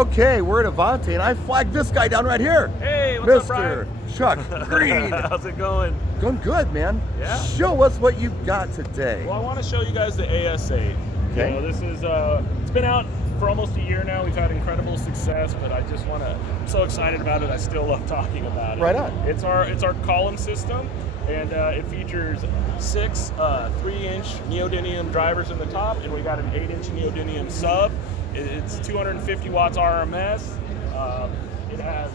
Okay, we're at Avante, and I flagged this guy down right here. Hey, what's up, Mr. Brian? Chuck Green. How's it going? Going good, man. Yeah. Show us what you've got today. Well, I want to show you guys the AS8. Okay. You know, this is it's been out for almost a year now. We've had incredible success, but I just want to. I'm so excited about it. I still love talking about it. Right on. It's our column system, and it features 6 3-inch neodymium drivers in the top, and we got an 8-inch neodymium sub. It's 250 watts RMS. It has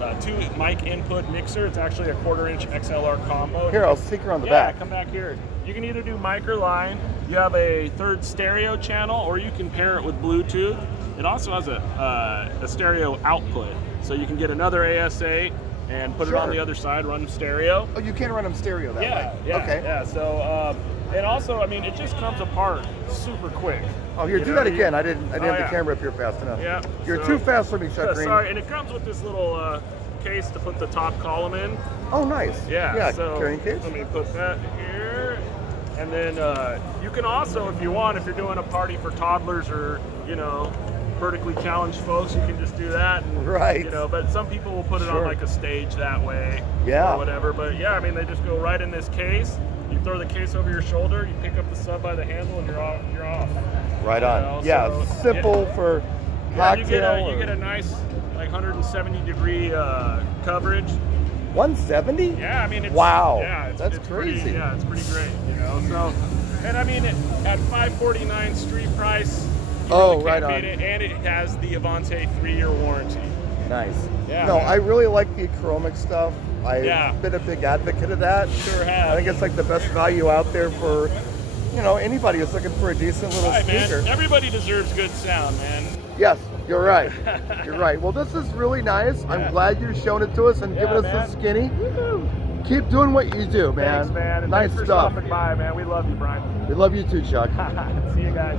a 2 mic input mixer. It's actually a 1/4-inch XLR combo. Here, I'll sneak around the Yeah, back. come back here. You can either do mic or line. You have a 3rd stereo channel, or you can pair it with Bluetooth. It also has a stereo output, so you can get another AS8 and put it on the other side, run stereo. Oh, you can run them stereo that way. Yeah, Okay. yeah. So, and also, I mean, it just comes apart super quick. Oh, here, You do know, that again. I didn't have yeah. the camera up here fast enough. Yeah. You're so- too fast for me, Chuck Green. Sorry, and it comes with this little case to put the top column in. Oh, nice. Yeah. Yeah, So carrying case. let me put that here, and then you can also, if you want, if you're doing a party for toddlers or vertically challenged folks, you can just do that. And, Right. but some people will put it on Sure. like a stage that way. Yeah. Or whatever. But yeah, I mean, they just go right in this case. You throw the case over your shoulder, you pick up the sub by the handle, and you're off. Right on. know, Yeah, so- simple for Yeah, cocktail. you get a nice like 170-degree coverage. 170? Yeah, I mean, it's, Wow, yeah, that's it's crazy. Pretty, yeah, it's pretty great, So, and I mean, at $549 street price. You Oh, really right can't on. beat it, and it has the Avante 3-year warranty. Nice. Yeah, No, man. I really like the achromic stuff. I've Yeah. been a big advocate of that. Sure have. I think it's like the best value out there for, anybody who's looking for a decent little Right, speaker. man. Everybody deserves good sound, man. Yes, you're right. You're right. Well, this is really nice. I'm Yeah. glad you're showing it to us and Yeah, giving us man. the skinny. Woo-hoo. Keep doing what you do, man. Thanks, man. And Nice thanks for stuff. stopping by, man. We love you, Brian. We love you too, Chuck. See you guys.